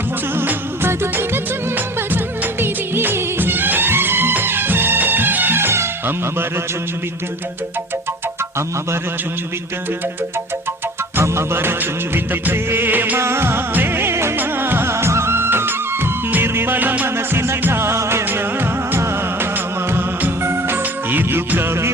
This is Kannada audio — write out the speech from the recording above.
ಮುತ್ತು ಬದುಕಿನ ತುಂಬ ತುಂಬಿದೆ ಅಂಬರ ಚುಂಬಿತ ಅಂಬರ ಚುಂಬಿತ ಅಂಬರ ಚುಂಬಿತ ಪ್ರೇಮ ಪ್ರೇಮ ನಿರ್ಮಲ ಮನಸ್ಸಿನ ಕಾವ್ಯನಾಮ ಇದು ಕವಿ